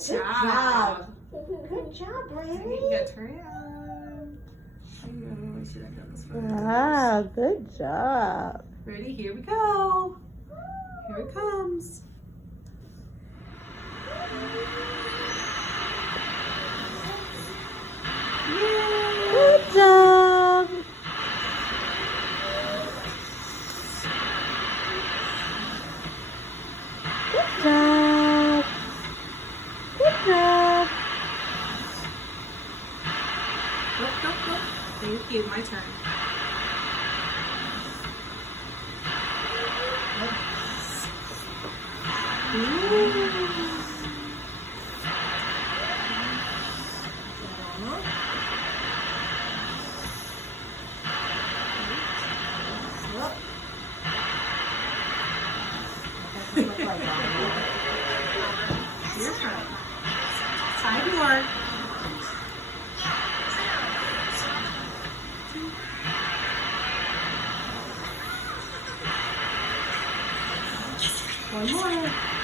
Good job. Good job, You Braylee. gotta turn it on. Let me see that goes first. Wow, good job. Ready? Here we go. Here it comes. Yay! Good job. Good job. Good job. Look, look, look. Thank you. My turn. Your turn. Side door. One more.